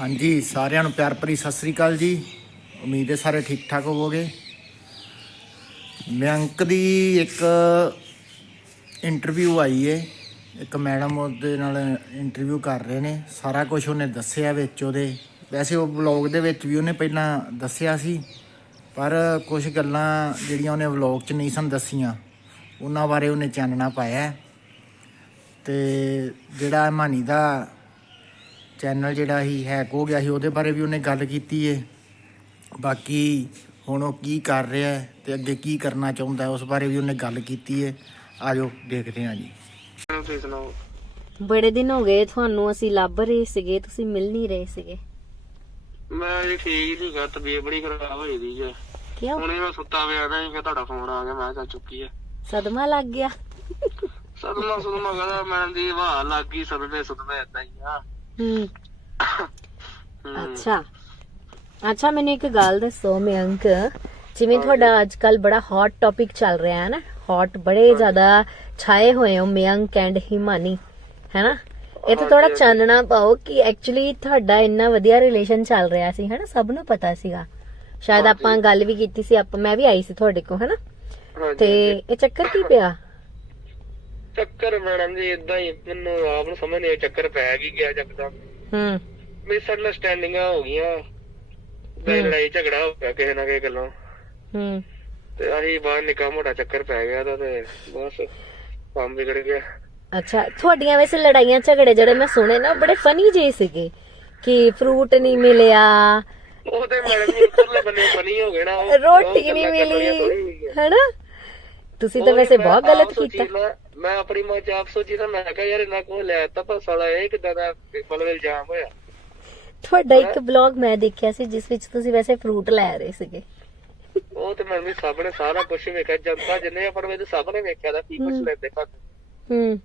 ਹਾਂਜੀ, ਸਾਰਿਆਂ ਨੂੰ ਪਿਆਰ ਭਰੀ ਸਤਿ ਸ੍ਰੀ ਅਕਾਲ ਜੀ। ਉਮੀਦ ਹੈ ਸਾਰੇ ਠੀਕ ਠਾਕ ਹੋਵੋਗੇ। ਮਿਆਂਕ ਦੀ ਇੱਕ ਇੰਟਰਵਿਊ ਆਈ ਏ। ਇੱਕ ਮੈਡਮ ਉਹਦੇ ਨਾਲ ਇੰਟਰਵਿਊ ਕਰ ਰਹੇ ਨੇ। ਸਾਰਾ ਕੁਝ ਉਹਨੇ ਦੱਸਿਆ ਵਿੱਚ ਉਹਦੇ। ਵੈਸੇ ਉਹ ਵਲੌਗ ਦੇ ਵਿੱਚ ਵੀ ਉਹਨੇ ਪਹਿਲਾਂ ਦੱਸਿਆ ਸੀ। ਪਰ ਕੁਝ ਗੱਲਾਂ ਜਿਹੜੀਆਂ ਉਹਨੇ ਵਲੌਗ 'ਚ ਨਹੀਂ ਸਨ ਦੱਸੀਆਂ, ਉਹਨਾਂ ਬਾਰੇ ਉਹਨੇ ਚਾਨਣਾ ਪਾਇਆ। ਹੈ। ਤੇ ਜਿਹੜਾ ਮਾਨੀ ਦਾ ਚੈਨਲ ਜਿਹੜਾ ਹੀ ਹੈਕ ਹੋ ਗਿਆ ਸੀ ਉਹਦੇ ਬਾਰੇ ਵੀ ਉਹਨੇ ਗੱਲ ਕੀਤੀ ਏ। ਬਾਕੀ ਹੁਣ ਉਹ ਕੀ ਕਰ ਰਿਹਾ ਹੈ ਤੇ ਅੱਗੇ ਕੀ ਕਰਨਾ ਚਾਹੁੰਦਾ ਹੈ ਉਸ ਬਾਰੇ ਵੀ ਉਹਨੇ ਗੱਲ ਕੀਤੀ ਏ। ਆਜੋ ਦੇਖਦੇ ਹਾਂ ਜੀ। ਤੁਸੀਂ ਸੁਣਾਓ ਬੜੇ ਦਿਨ ਹੋ ਗਏ ਤੁਹਾਨੂੰ ਅਸੀਂ ਲੱਭ ਰਹੇ ਸੀਗੇ ਤੁਸੀਂ ਮਿਲ ਨਹੀਂ ਰਹੇ ਸੀਗੇ। ਮੈਂ ਜੀ ਠੀਕ ਨਹੀਂ ਗਾ ਤਬੀਅਤ ਬੜੀ ਖਰਾਬ ਹੋਈ ਦੀ ਜੇ। ਕਿਉਂ? ਹੁਣੇ ਮੈਂ ਸੁੱਤਾ ਪਿਆ ਨਾ ਕਿ ਤੁਹਾਡਾ ਫੋਨ ਆ ਗਿਆ ਮੈਂ ਕਿਹਾ ਚੱਲ ਚੁੱਕੀ ਆ। ਸਦਮਾ ਲੱਗ ਗਿਆ। ਸਦਮਾ ਸੁਦਮਾ ਕਹਦਾ ਮੈਂ ਦੀ ਹਵਾ ਲੱਗ ਗਈ ਸਦਮੇ ਸਦਮੇ ਏਦਾਂ ਹੀ ਆ। ਅੱਛਾ। ਅੱਛਾ ਮੈਨੂੰ ਇੱਕ ਗੱਲ ਦੱਸੋ ਮਿਅੰਕ ਜਿਵੇਂ ਤੁਹਾਡਾ ਅੱਜ ਕੱਲ ਬੜਾ ਹੌਟ ਟੌਪਿਕ ਚੱਲ ਰਿਹਾ ਹੈ ਨਾ। ਹੌਟ ਬੜੇ ਜ਼ਿਆਦਾ ਛਾਏ ਹੋਏ ਹੋ ਮਿਅੰਕ ਐਂਡ ਹਿਮਾਨੀ ਹੈਨਾ? ਇਹ ਤਾਂ ਥੋੜਾ ਚਾਨਣਾ ਪਾਓ ਕਿ ਐਕਚੁਅਲੀ ਤੁਹਾਡਾ ਇੰਨਾ ਵਧੀਆ ਰਿਲੇਸ਼ਨ ਚੱਲ ਰਿਹਾ ਸੀ ਹੈਨਾ? ਸਭ ਨੂੰ ਪਤਾ ਸੀਗਾ। ਸ਼ਾਇਦ ਆਪਾਂ ਗੱਲ ਵੀ ਕੀਤੀ ਸੀ ਆਪਾਂ ਮੈਂ ਵੀ ਆਈ ਸੀ ਤੁਹਾਡੇ ਕੋਲ ਹੈਨਾ? ਤੇ। ਇਹ ਚੱਕਰ ਕੀ ਪਿਆ? ਚੱਕਰ ਮੈਡਮ ਜੀ ਇਦਾਂ ਹੀ ਮੈਨੂੰ ਆਪ ਨੂੰ ਸਮਝ ਨਹੀਂ ਆਈ ਚੱਕਰ ਪੈ ਕੀ ਗਿਆ ਜੱਕਦਮ ਹੂੰ। ਮਿਸ ਅੰਡਰਸਟੈਂਡਿੰਗਾਂ ਹੋ ਗਈਆਂ। ਤੇ। ਲੜਾਈ ਝਗੜਾ ਹੋ ਗਿਆ ਕਿਸੇ ਨਾ ਕਿਸੇ ਗੱਲੋਂ। ਹੂੰ। ਤੇ ਆਹੀ ਬਾਹਰ ਨਿੱਕਾ ਮੋਟਾ ਚੱਕਰ ਪੈ ਗਿਆ ਤਾਂ ਤੇ ਬਸ ਕੰਮ ਵਿਗੜ ਗਿਆ। ਅੱਛਾ ਤੁਹਾਡੀਆਂ ਵੈਸੇ ਲੜਾਈਆਂ ਝਗੜੇ ਜਿਹੜੇ ਮੈਂ ਸੁਣੇ ਨਾ ਬੜੇ ਫਨੀ ਜਿਹੇ ਸੀਗੇ। ਕਿ ਫਰੂਟ ਨਹੀਂ ਮਿਲਿਆ। ਉਹ ਤੇ ਮੈਡਮ ਜੀ ਉੱਪਰਲੇ ਬੰਨੇ ਬਣੀ ਹੋ ਗਏ ਨਾ। ਰੋਟੀ ਨਹੀਂ ਮਿਲੀ। ਹੈਨਾ? ਤੁਸੀਂ ਤਾਂ ਵੈਸੇ ਬਹੁਤ ਗਲਤ ਕੀਤਾ। ਮੈਂ ਆਪਣੀ ਮਾਂ ਚ ਆਪ ਸੋਚੀ ਤਾਂ ਮੈਂ ਕਿਹਾ ਯਾਰ ਇਹਨਾਂ ਕੋਲ ਲੈ ਤਾ ਪਰ ਸਾਲਾ ਇਹ ਕਿਦਾਂ ਦਾ ਮਤਲਬ ਇਲਜ਼ਾਮ ਹੋਇਆ। ਤੁਹਾਡਾ ਇੱਕ ਬਲੌਗ ਮੈਂ ਦੇਖਿਆ ਸੀ ਜਿਸ ਵਿੱਚ ਤੁਸੀਂ ਵੈਸੇ ਫਰੂਟ ਲੈ ਰਹੇ ਸੀਗੇ। ਉਹ ਤੇ ਮੈਂ ਵੀ ਨੇ ਸਾਰਾ ਕੁਝ ਵੇਖਿਆ ਜਨਤਾ ਜਿੰਨੇ ਆਪਾਂ ਨੂੰ ਸਭ ਨੇ ਵੇਖਿਆ ਦਾ ਕੀ ਕੁਝ। ਲੈਂਦੇ ਘਰ। ਹੂੰ।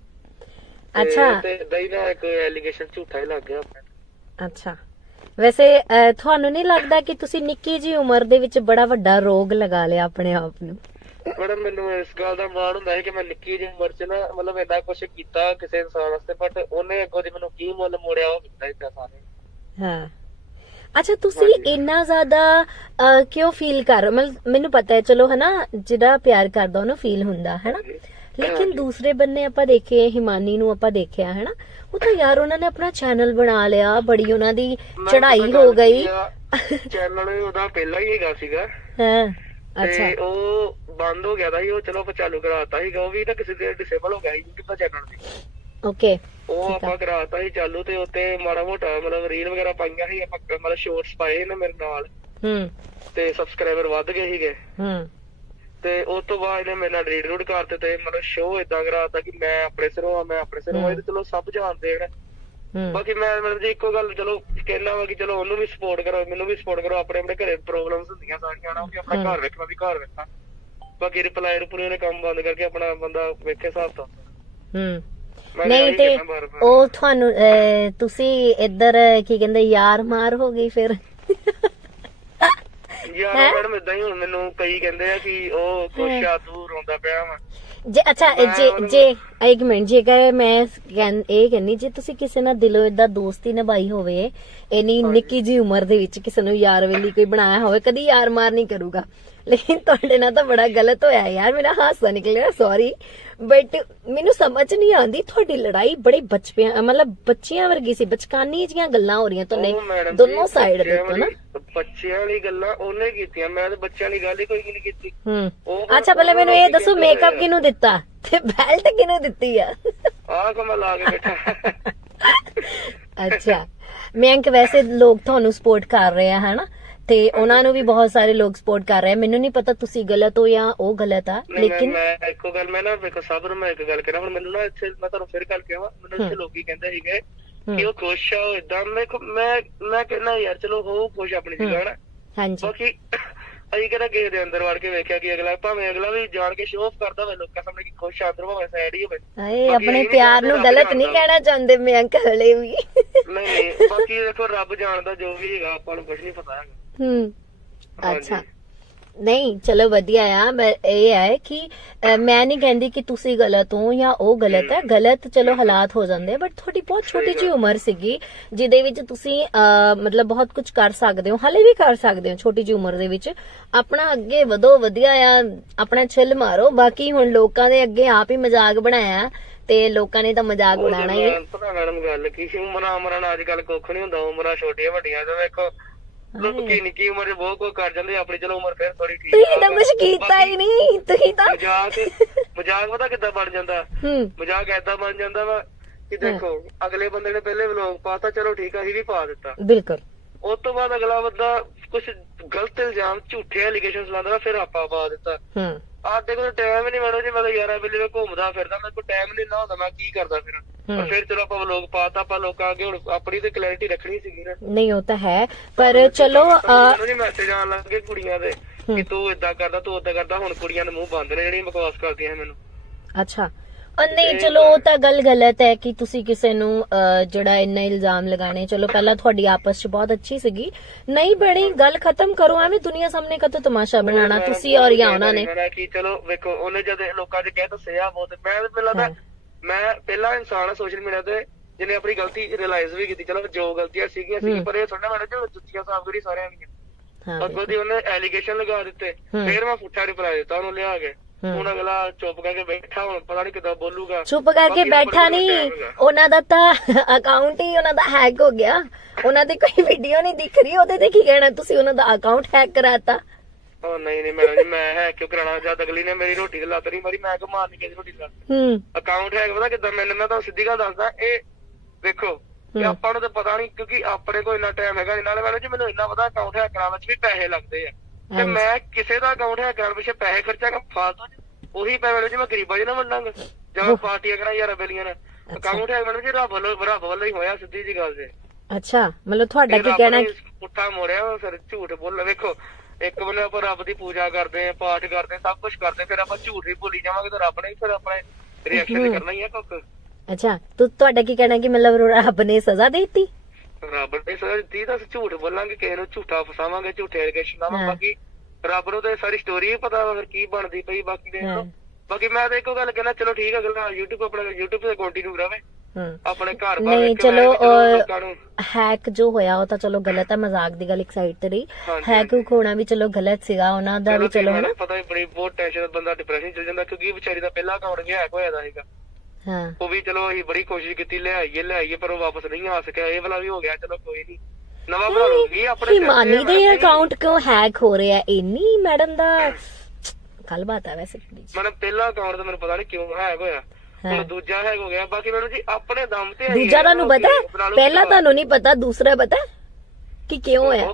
ਅੱਛਾ। ਤੇ ਦਈ ਨਾ ਇੱਕ ਐਲੀਗੇਸ਼ਨ ਝੂਠਾ ਹੀ ਲੱਗ ਗਿਆ। ਆਪਣੇ ਅੱਛਾ। ਵੈਸੇ ਤੁਹਾਨੂੰ ਨਹੀਂ ਲੱਗਦਾ ਕਿ ਤੁਸੀਂ ਨਿੱਕੀ ਜੀ ਉਮਰ ਦੇ ਵਿੱਚ ਬੜਾ ਵੱਡਾ ਰੋਗ ਲਗਾ ਲਿਆ ਆਪਣੇ ਆਪ ਨੂੰ? ਮੈਡਮ ਮੈਨੂੰ ਇਸ ਗੱਲ ਦਾ ਮਾਣ ਹੁੰਦਾ ਹੈ ਕਿ ਮੈਂ ਨਿੱਕੀ ਜਿਹੀ ਉਮਰ ਚ ਨਾ ਮਤਲਬ ਇੰਨਾ ਕੁਝ ਕੀਤਾ ਕਿਸੇ ਇਨਸਾਨ ਵਾਸਤੇ ਬਟ ਉਹਨੇ ਅੱਗੋਂ ਦੀ ਮੈਨੂੰ ਕੀ ਮੁੱਲ ਮੋੜਿਆ ਉਹ ਕੀਤਾ ਇਦਾਂ ਸਾਰੇ। ਹਾਂ। ਅੱਛਾ ਤੁਸੀਂ ਇੰਨਾ ਜ਼ਿਆਦਾ ਕਿਉਂ ਫੀਲ ਕਰ ਰਹੇ? ਮਤਲਬ ਮੈਨੂੰ ਪਤਾ ਹੈ ਚਲੋ ਹਨਾ ਜਿਹੜਾ ਪਿਆਰ ਕਰਦਾ ਉਹਨੂੰ ਫੀਲ ਹੁੰਦਾ ਹੈਨਾ? ਲੇਕਿਨ ਦੂਸਰੇ ਬੰਨੇ ਆਪਾਂ ਦੇਖੇ ਹਿਮਾਨੀ ਨੂੰ ਆਪਾਂ ਦੇਖਿਆ ਹੈਨਾ? ਉਹ ਤਾਂ ਯਾਰ ਉਹਨਾਂ ਨੇ ਆਪਣਾ ਚੈਨਲ ਬਣਾ ਲਿਆ ਬੜੀ ਉਹਨਾਂ ਦੀ ਚੜ੍ਹਾਈ ਹੋ ਗਈ। ਚੈਨਲ ਉਹਦਾ ਪਹਿਲਾਂ ਹੀ ਹੈਗਾ ਸੀਗਾ। ਹਾਂ। ਤੇ ਉਹ ਬੰਦ ਹੋ ਗਿਆ ਤਾਂ ਸੀ ਉਹ ਚਲੋ ਆਪਾਂ ਚਾਲੂ ਕਰਾਤਾ ਸੀਗਾ ਉਹ ਵੀ ਤਾਂ ਕਿਸੇ ਦੇ ਡਿਸੇਬਲ ਹੋ ਗਿਆ ਸੀ ਕਿੰਨਾ ਚੈਨਲ ਦੀ। ਓਕੇ ਉਹ ਆਪਾਂ ਕਰਾਤਾ ਸੀ ਚਾਲੂ ਤੇ ਉੱਤੇ ਮਾੜਾ ਮੋਟਾ ਮਤਲਬ ਰੀਲ ਵਗੈਰਾ ਪਾਈਆਂ ਸੀ ਆਪਾਂ ਮਤਲਬ ਸ਼ੋਰਟਸ ਪਾਏ ਨੇ ਮੇਰੇ ਨਾਲ। ਹੂੰ। ਤੇ ਸਬਸਕ੍ਰਾਈਬਰ ਵੱਧ ਗਏ ਸੀਗੇ। ਹੂੰ। ਤੇ ਉਸ ਤੋਂ ਬਾਅਦ ਇਹਨੇ ਮੇਰੇ ਨਾਲ ਰੀਡ ਰੂਡ ਕਰ ਦਿੱਤੇ ਮਤਲਬ ਸ਼ੋਅ ਇਦਾਂ ਕਰਾਤਾ ਕਿ ਮੈਂ ਆਪਣੇ ਸਿਰੋਂ ਆ ਮੈਂ ਆਪਣੇ ਸਿਰੋਂ ਆ ਇਹ ਤਾਂ ਚਲੋ ਸਭ ਜਾਣਦੇ ਨੇ। ਹੂੰ ਬਾਕੀ ਮੈਂ ਮਤਲਬ ਜੀ ਇੱਕੋ ਗੱਲ ਚਲੋ ਕਹਿਣਾ ਵਾ ਕਿ ਚਲੋ ਉਹਨੂੰ ਵੀ ਸਪੋਰਟ ਕਰੋ ਮੈਨੂੰ ਵੀ ਸਪੋਰਟ ਕਰੋ ਆਪਣੇ ਆਪਣੇ ਘਰੇ ਪ੍ਰੋਬਲਮਸ ਹੁੰਦੀਆਂ ਸਾਰੀਆਂ ਨਾ ਵੀ ਆਪਣਾ। ਘਰ ਵੇਖਣਾ ਵੀ ਘਰ ਵੇਖਣਾ। ਬਾਕੀ ਰਿਪਲਾਈ ਰਿਪੂਰੇ ਨੇ ਕੰਮ ਬੰਦ ਕਰਕੇ ਆਪਣਾ ਬੰਦਾ ਵੇਖੇ ਹਿਸਾਬ ਤੋਂ। ਹੂੰ। ਨਹੀਂ ਤੇ। ਉਹ ਤੁਹਾਨੂੰ ਤੁਸੀਂ ਇੱਧਰ ਕੀ ਕਹਿੰਦੇ ਯਾਰ ਮਾਰ ਹੋ ਗਈ ਫਿਰ। ਯਾਰ? ਮੈਡਮ ਇਦਾਂ ਹੀ ਹੁਣ ਮੈਨੂੰ ਕਈ ਕਹਿੰਦੇ ਆ ਕਿ ਉਹ ਆ ਤੂੰ ਰੋਂਦਾ ਪਿਆ ਵਾ। ਜੇ ਅੱਛਾ ਮੈਂ ਜੇ ਜੇ ਇੱਕ ਮਿੰਟ ਜੇਕਰ ਮੈਂ ਕਹਿੰ- ਇਹ ਕਹਿੰਨੀ ਜੇ ਤੁਸੀਂ ਕਿਸੇ ਨਾਲ ਦਿਲੋਂ ਇਦਾਂ ਦੋਸਤੀ ਨਿਭਾਈ ਹੋਵੇ ਇਨੀ ਨਿੱਕੀ ਜੀ ਉਮਰ ਦੇ ਵਿੱਚ ਕਿਸੇ ਨੂੰ ਯਾਰ ਵੇਲੀ ਕੋਈ ਬਣਾਇਆ ਹੋਵੇ ਕਦੀ ਯਾਰ ਮਾਰ ਨਹੀਂ ਕਰੂਗਾ। ਲੇਕਿਨ ਤੁਹਾਡੇ ਨਾਲ ਤਾਂ ਬੜਾ ਗਲਤ ਹੋਇਆ ਯਾਰ ਮੇਰਾ ਹਾਸਾ ਨਿਕਲਿਆ ਸੌਰੀ ਬਟ ਮੈਨੂੰ ਸਮਝ ਨਹੀਂ ਆਉਂਦੀ ਤੁਹਾਡੀ ਲੜਾਈ ਬੜੀ ਬਚਪਿਆਂ ਮਤਲਬ ਬੱਚਿਆਂ ਵਰਗੀ ਸੀ ਬਚਕਾਨੀ ਜੀਆਂ ਗੱਲਾਂ ਹੋ ਰਹੀਆਂ ਮੈਡਮ ਦੋਨੋਂ ਸਾਈਡ ਦੇ ਉੱਤੋਂ ਨਾ। ਬੱਚਿਆਂ ਵਾਲੀ ਗੱਲਾਂ ਉਹਨੇ ਕੀਤੀਆਂ ਮੈਂ ਤਾਂ ਬੱਚਿਆਂ ਵਾਲੀ ਗੱਲ ਹੀ ਕੋਈ ਨਹੀਂ ਕੀਤੀ। ਹੂੰ। ਅੱਛਾ ਪਹਿਲੇ ਮੈਨੂੰ ਇਹ ਦੱਸੋ ਮੇਕਅਪ ਆ। ਕਿਹਨੂੰ ਦਿੱਤਾ? ਤੇ ਬੈਲਟ ਕਿਹਨੂੰ ਦਿੱਤੀ ਆ? ਆਹ ਕੋ ਮੈਂ ਲਾ ਕੇ ਬੈਠਾ। ਅੱਛਾ। ਮਿਆਂਕ ਵੈਸੇ ਲੋਕ ਤੁਹਾਨੂੰ ਸਪੋਰਟ ਕਰ ਰਹੇ ਆ ਹਨਾ? ਤੇ ਉਹਨਾਂ ਨੂੰ ਵੀ ਬਹੁਤ ਸਾਰੇ ਲੋਕ ਸਪੋਰਟ ਕਰ ਰਹੇ ਮੈਨੂੰ ਨਹੀਂ ਪਤਾ ਤੁਸੀਂ ਗਲਤ ਹੋ ਜਾਂ ਉਹ ਗਲਤ ਆ ਨਹੀਂ ਮੈਂ ਲੇਕਿਨ ਮੈਂ ਇੱਕੋ ਗੱਲ ਮੈਂ ਨਾ ਵੇਖੋ ਸਭ ਨੂੰ ਮੈਂ ਇੱਕ ਗੱਲ ਕਰਾਂ ਹੁਣ ਮੈਨੂੰ ਨਾ ਇੱਥੇ ਮੈਂ ਤੁਹਾਨੂੰ ਫਿਰ ਗੱਲ ਕਹਾਂ ਮੈਨੂੰ ਇੱਥੇ ਲੋਕੀ ਕਹਿੰਦੇ ਸੀਗੇ ਕਿ ਉਹ ਖੁਸ਼ ਆ ਉਹ ਇਦਾਂ ਮੈਂ ਮੈਂ ਮੈਂ ਕਹਿੰਦਾ ਯਾਰ ਚਲੋ ਹੋ ਖੁਸ਼ ਆਪਣੀ ਜਗ੍ਹਾ ਨਾ। ਹਾਂਜੀ। ਬਾਕੀ ਅਸੀਂ ਕਿਹੜਾ ਕਿਸੇ ਦੇ ਅੰਦਰ ਵੜ ਕੇ ਵੇਖਿਆ ਕਿ ਅਗਲਾ ਭਾਵੇਂ ਅਗਲਾ ਵੀ ਜਾਣ ਕੇ ਸ਼ੋਅ ਆਫ ਕਰਦਾ ਹੋਵੇ ਲੋਕਾਂ ਸਾਹਮਣੇ ਕਿ ਖੁਸ਼ ਆ ਅੰਦਰ ਭਾਵੇਂ ਸਾਈਡ ਹੀ ਹੋਵੇ ਹਾਏ ਆਪਣੇ ਇਹ ਪਿਆਰ ਨੂੰ ਗਲਤ ਨਹੀਂ। ਕਹਿਣਾ ਚਾਹੁੰਦੇ ਮਿਆਂਕ ਹਲੇ ਵੀ ਨਹੀਂ ਨਹੀਂ ਬਾਕੀ ਦੇਖੋ ਰੱਬ ਜਾਣਦਾ ਜੋ ਵੀ ਹੈਗਾ ਆਪਾਂ ਨੂੰ ਕੁਝ ਨਹੀਂ ਪਤਾ ਹੈਗਾ ਹੂੰ। ਅੱਛਾ ਨਹੀਂ ਚਲੋ ਵਧੀਆ ਆ ਮੈਂ ਇਹ ਹੈ ਕਿ ਅ, ਮੈਂ ਨਹੀਂ ਕਹਿੰਦੀ ਕਿ ਤੁਸੀਂ ਗਲਤ ਹੋ ਜਾਂ ਉਹ ਗਲਤ ਹੈ। ਗਲਤ ਚਲੋ ਹਾਲਾਤ ਹੋ ਜਾਂਦੇ ਬਟ ਤੁਹਾਡੀ ਬਹੁਤ ਛੋਟੀ ਜਿਹੀ ਉਮਰ ਸੀਗੀ ਜਿਹਦੇ ਵਿੱਚ ਤੁਸੀਂ ਅ, ਮਤਲਬ ਬਹੁਤ ਕੁਝ ਕਰ ਸਕਦੇ ਹੋ ਹਾਲੇ ਵੀ ਕਰ ਸਕਦੇ ਹੋ ਛੋਟੀ ਜਿਹੀ ਉਮਰ ਦੇ ਵਿੱਚ। ਆਪਣਾ ਅੱਗੇ ਵਧੋ ਵਧੀਆ ਆ ਆਪਣਾ ਛਿੱਲ ਮਾਰੋ ਬਾਕੀ ਹੁਣ ਲੋਕਾਂ ਦੇ ਅੱਗੇ ਆਪ ਹੀ ਮਜ਼ਾਕ ਬਣਾਇਆ ਤੇ ਲੋਕਾਂ ਨੇ ਤਾਂ ਮਜ਼ਾਕ ਬਣਾਉਣਾ ਹੀ ਹੈ। ਪਤਾ ਮੈਡਮ ਗੱਲ ਕੀ ਸੀ ਉਮਰਾਂ ਉਮਰਾਂ ਅੱਜ ਕੱਲ ਕੁੱਖ ਨਹੀਂ ਹੁੰਦਾ ਉਮਰਾਂ ਛੋਟੀਆਂ ਵੱਡੀਆਂ ਤੇ ਵੇਖੋ ਲੋਕੀ ਨਿੱਕੀ ਉਮਰ 'ਚ ਬਹੁਤ ਕੁਝ ਕਰ ਜਾਂਦੇ ਆਪਣੀ ਚਲੋ ਉਮਰ ਫਿਰ ਥੋੜੀ ਠੀਕ ਤੁਸੀਂ ਤਾਂ ਕੁਝ। ਕੀਤਾ ਹੀ ਨਹੀਂ ਤੁਸੀਂ ਤਾਂ ਮਜ਼ਾਕ ਮਜ਼ਾਕ ਪਤਾ ਕਿੱਦਾਂ ਬਣ ਜਾਂਦਾ? ਹੂੰ। ਮਜ਼ਾਕ ਐਦਾਂ ਬਣ ਜਾਂਦਾ ਵਾ ਕਿ ਦੇਖੋ ਅਗਲੇ ਬੰਦੇ ਨੇ ਪਹਿਲੇ ਵਲੋਗ ਪਾਤਾ ਚਲੋ ਠੀਕ ਆ ਅਸੀਂ ਵੀ ਪਾ ਦਿੱਤਾ। ਬਿਲਕੁਲ। ਉਸ ਤੋਂ ਬਾਅਦ ਅਗਲਾ ਬੰਦਾ ਕੁਝ ਗਲਤ ਇਲਜ਼ਾਮ ਝੂਠੇ ਐਲੀਗੇਸ਼ਨਸ ਲਾਉਂਦਾ ਫਿਰ ਆਪਾਂ ਪਾ ਦਿੱਤਾ। ਆਡੇ ਕੋਲ ਟਾਈਮ ਨਹੀਂ ਮੈਡਮ ਜੀ ਮੈਂ ਤਾਂ ਯਾਰਾਂ ਵੇਲੇ ਮੈਂ ਘੁੰਮਦਾ ਫਿਰਦਾ ਮੇਰੇ ਕੋਲ ਟਾਈਮ ਨਹੀਂ ਨਾ ਹੁੰਦਾ ਮੈਂ ਕੀ ਕਰਦਾ ਫਿਰ? ਪਰ ਫਿਰ ਚਲੋ ਆਪਾਂ ਵਲੋਗ ਪਾਤਾ ਆਪਾਂ ਲੋਕਾਂ ਅੱਗੇ ਹੁਣ ਆਪਣੀ ਤੇ ਕਲੈਰਿਟੀ ਰੱਖਣੀ ਸੀਗੀ ਨਾ। ਨਹੀਂ ਉਹ ਤਾਂ ਹੈ ਪਰ ਚਲੋ ਮੈਨੂੰ ਨਹੀਂ ਮੈਸੇਜ ਆਉਣ ਲੱਗੇ ਕੁੜੀਆਂ ਦੇ ਕਿ ਤੂੰ ਇਦਾਂ ਕਰਦਾ ਤੂੰ ਉਦਾਂ ਕਰਦਾ ਹੁਣ ਕੁੜੀਆਂ ਦੇ ਮੂੰਹ ਬੰਦ ਨੇ ਜਿਹੜੀਆਂ ਬਕਵਾਸ ਕਰਦੀਆਂ ਮੈਨੂੰ। ਅੱਛਾ। ਨਹੀਂ ਚਲੋ ਉਹ ਤਾਂ ਗੱਲ ਗਲਤ ਹੈ ਕਿ ਤੁਸੀਂ ਕਿਸੇ ਨੂੰ ਅਹ, ਜਿਹੜਾ ਇੰਨਾ ਇਲਜ਼ਾਮ ਲਗਾਣੇ ਚਲੋ ਪਹਿਲਾਂ ਤੁਹਾਡੀ ਆਪਸ 'ਚ ਬਹੁਤ ਅੱਛੀ ਸੀਗੀ। ਨਹੀਂ ਬਣੀ ਗੱਲ ਖਤਮ ਕਰੋ ਐਵੇਂ ਦੁਨੀਆ ਸਾਹਮਣੇ ਕਦੋਂ ਤਮਾਸ਼ਾ ਬਣਾਉਣਾ? ਤੁਸੀਂ ਔਰ ਜਾਂ ਉਹਨਾਂ ਨੇ। ਮੇਰਾ ਕਿ ਚਲੋ ਵੇਖੋ ਉਹਨੇ ਜਦ ਲੋਕਾਂ 'ਚ ਕਹਿ ਦੱਸਿਆ ਬਹੁਤ। ਮੈਂ ਤਾਂ ਪਹਿਲਾਂ ਤਾਂ ਮੈਂ ਪਹਿਲਾ ਇਨਸਾਨ ਆ ਸੋਸ਼ਲ ਮੀਡੀਆ ਤੇ ਜਿਹਨੇ ਆਪਣੀ ਗਲਤੀ ਰਿਅਲਾਈਜ਼ ਵੀ ਕੀਤੀ। ਚਲੋ ਜੋ ਗਲਤੀਆਂ ਸੀਗੀਆਂ ਸੀ ਪਰ ਇਹ ਥੋੜਾ ਮੈਡਮ ਜੀ ਜੁੱਤੀਆਂ ਸਾਫ਼ ਕਰੀ ਸਾਰਿਆਂ ਦੀਆਂ। ਹਾਂ ਅੱਗੋਂ ਦੀ ਉਹਨੇ ਐਲੀਗੇਸ਼ਨ ਲਗਾ ਦਿੱਤੇ। ਫਿਰ ਮੈਂ ਪੁੱਠਾ ਰਿਪਲਾਈ ਦਿੱਤਾ ਉਹਨੂੰ ਲਿਆ ਕੇ। ਹੁਣ ਅਗਲਾ ਚੁੱਪ ਕਰਕੇ ਬੈਠਾ ਹੁਣ ਪਤਾ ਨਹੀਂ ਕਿੱਦਾਂ ਬੋਲੂਗਾ। ਚੁੱਪ ਕਰਕੇ ਬਾਕੀ ਬੈਠਾ ਆਪਣੇ ਕੋਲ ਨਹੀਂ time ਹੈਗਾ। ਉਹਨਾਂ ਦਾ ਤਾਂ ਅਕਾਊਂਟ ਹੀ ਉਹਨਾਂ ਦਾ ਹੈਕ ਹੋ ਗਿਆ। ਉਹਨਾਂ ਦੀ ਕੋਈ ਵੀਡੀਓ ਨਹੀਂ ਦਿਖ ਰਹੀ ਉਹਦੇ ਤੇ ਕੀ ਕਹਿਣਾ? ਤੁਸੀਂ ਉਹਨਾਂ ਦਾ ਅਕਾਊਂਟ ਹੈਕ ਕਰਾਤਾ। ਉਹ ਨਹੀਂ ਨਹੀਂ ਮੈਡਮ ਜੀ ਮੈਂ ਹੈ ਕਿਉਂ ਕਰਾਣਾ ਜਦ ਅਗਲੀ ਨੇ ਮੇਰੀ ਰੋਟੀ ਤੇ ਲੱਤ ਨਹੀਂ ਮਾਰੀ ਮੈਂ ਕਿਉਂ ਮਾਰਨੀ ਕਿਸੇ ਰੋਟੀ ਲੱਤ? ਹੂੰ। ਅਕਾਊਂਟ ਹੈ ਪਤਾ ਕਿੱਦਾਂ? ਮੈਨੂੰ ਮੈਂ ਤੁਹਾਨੂੰ ਸਿੱਧੀ ਗੱਲ ਦੱਸਦਾ ਇਹ ਵੇਖੋ ਕਿ ਆਪਾਂ ਨੂੰ ਤਾਂ ਪਤਾ ਨਹੀਂ ਕਿਉਂਕਿ ਆਪਣੇ ਕੋਲ ਇੰਨਾ ਟਾਈਮ ਹੈਗਾ ਨਹੀਂ ਨਾਲੇ ਮੈਡਮ ਜੀ ਮੈਨੂੰ ਇੰਨਾ ਪਤਾ ਅਕਾਊਂਟ ਹੈ ਕਰਾਉਣ ਵਿੱਚ ਵੀ ਪੈਸੇ ਲੱਗਦੇ ਆ। ਤੇ। ਮੈਂ ਕਿਸੇ ਦਾ ਅਕਾਊਂਟ ਹੈ ਕਰਨ ਪਿੱਛੇ ਪੈਸੇ ਖਰਚਾਂਗਾ ਫਾਲਤੂ ਚ। ਉਹੀ ਪੈਸੇ ਮੈਡਮ ਜੀ ਮੈਂ ਗਰੀਬਾਂ ਜੀ ਨਾਲ ਵੰਡਾਂਗਾ ਜਾਂ ਮੈਂ ਪਾਰਟੀਆਂ ਕਰਾਂ ਯਾਰ ਬੇਲੀਆਂ ਨਾਲ। ਅਕਾਊਂਟ ਹੈ ਮੈਡਮ ਜੀ ਰੱਬ ਵੱਲੋਂ ਰੱਬ ਵੱਲੋਂ ਹੀ ਹੋਇਆ ਸਿੱਧੀ ਜੀ ਗੱਲ ਜੇ। ਅੱਛਾ ਮਤਲਬ ਤੁਹਾਡਾ ਕੀ ਕਹਿਣਾ ਨੇ ਪੁੱਠਾ ਮੋੜਿਆ ਫਿਰ ਝੂਠ ਬੋਲ ਵੇਖੋ ਇੱਕ ਬੰਨੇ ਆਪਾਂ ਰੱਬ ਦੀ ਪੂਜਾ ਕਰਦੇ ਆ ਪਾਠ ਕਰਦੇ ਆ ਸਭ ਕੁਝ ਕਰਦੇ ਫਿਰ ਆਪਾਂ ਝੂਠ ਹੀ ਬੋਲੀ ਜਾਵਾਂਗੇ ਤਾਂ ਰੱਬ ਨੇ ਹੀ ਫਿਰ ਆਪਣੇ ਰਿਐਕਸ਼ਨ ਕਰਨਾ ਹੀ ਆ ਕੁੱਕ ਅੱਛਾ ਤੂੰ ਤੁਹਾਡਾ ਕੀ ਕਹਿਣਾ ਕਿ ਮਤਲਬ ਰੱਬ ਨੇ ਸਜ਼ਾ ਦੇ ਦਿੱਤੀ? ਰੱਬ ਨੇ ਦਿੱਤੀ ਤਾਂ ਅਸੀਂ ਝੂਠ ਬੋਲਾਂਗੇ ਕਿਸੇ ਨੂੰ ਝੂਠਾ ਫਸਾਵਾਂਗੇ ਝੂਠੇ ਐਲੀਗੇਸ਼ਨ ਹਾਂ। ਲਾਵਾਂਗੇ ਬਾਕੀ ਰੱਬ ਨੂੰ ਤਾਂ ਸਾਰੀ ਸਟੋਰੀ ਹੀ ਪਤਾ ਫਿਰ ਕੀ ਬਣਦੀ ਪਈ ਬਾਕੀ ਦੇਖ ਹਾਂ। ਲਓ ਬਾਕੀ ਮੈਂ ਤਾਂ ਇੱਕੋ ਗੱਲ ਕਹਿਣਾ ਚਲੋ ਠੀਕ ਆ ਅਗਲਾ YouTube ਆਪਣਾ YouTube ਤੇ ਕੰਟੀਨਿਊ ਰਵੇ। ਹੂੰ। ਆਪਣੇ ਘਰ ਬਾਹਰ ਨਹੀਂ ਚਲੋ ਹੈਕ ਜੋ ਹੋਇਆ ਉਹ ਤਾਂ ਚਲੋ ਗਲਤ ਹੈ ਮਜ਼ਾਕ ਦੀ ਗੱਲ ਇੱਕ ਸਾਈਡ ਤੇ ਰਹੀ। ਹੈਕ ਹੋਣਾ ਵੀ ਚਲੋ ਗਲਤ ਸੀਗਾ ਉਹਨਾਂ ਦਾ ਵੀ ਚਲੋ ਹਨਾ। ਪਤਾ ਹੀ ਬੜੀ ਬਹੁਤ ਟੈਨਸ਼ਨ ਬੰਦਾ ਡਿਪਰੈਸ਼ਨ ਚ ਜਾਂਦਾ ਕਿਉਂਕਿ ਵਿਚਾਰੀ ਦਾ ਪਹਿਲਾ ਅਕਾਊਂਟ ਗਿਆ ਹੈਕ ਹੋਇਆ ਦਾ ਸੀਗਾ। ਹਾਂ ਉਹ ਵੀ ਚਲੋ ਅਸੀਂ ਬੜੀ ਕੋਸ਼ਿਸ਼ ਕੀਤੀ ਲੈ ਆਈਏ ਲੈ ਆਈਏ ਪਰ ਉਹ ਵਾਪਸ ਨਹੀਂ ਆ ਸਕਿਆ ਇਹ ਵਾਲਾ ਵੀ ਹੋ ਗਿਆ ਚਲੋ ਕੋਈ ਨਹੀਂ ਨਵਾਂ ਬਣਾ ਲੂਗੀ ਆਪਣੇ ਹਿਮਾਨੀ ਦੇ ਮੈਡਮ। ਅਕਾਊਂਟ ਕਿਉਂ ਹੈਕ ਹੋ ਰਿਹਾ ਇੰਨੀ ਮੈਡਮ ਦਾ ਕੱਲ ਬਾਤ ਹੈ ਵੈਸੇ। ਮੈਨੂੰ ਪਹਿਲਾ ਅਕਾਊਂਟ ਤਾਂ ਮੈਨੂੰ ਪਤਾ ਨਹੀਂ ਕਿਉਂ ਹੈਕ ਹੋਇਆ ਹੁਣ ਹਾਂ। ਦੂਜਾ ਹੈਕ ਹੋ ਗਿਆ ਬਾਕੀ ਮੈਨੂੰ ਜੀ ਆਪਣੇ ਦਮ ਤੇ ਆਈ ਦੂਜਾ ਹੈ, ਤੁਹਾਨੂੰ ਪਤਾ ਹੈ? ਪਹਿਲਾ। ਤੁਹਾਨੂੰ ਨਹੀਂ ਪਤਾ ਦੂਸਰਾ ਪਤਾ ਹੈ? ਕਿ ਕਿਉਂ ਹੋਇਆ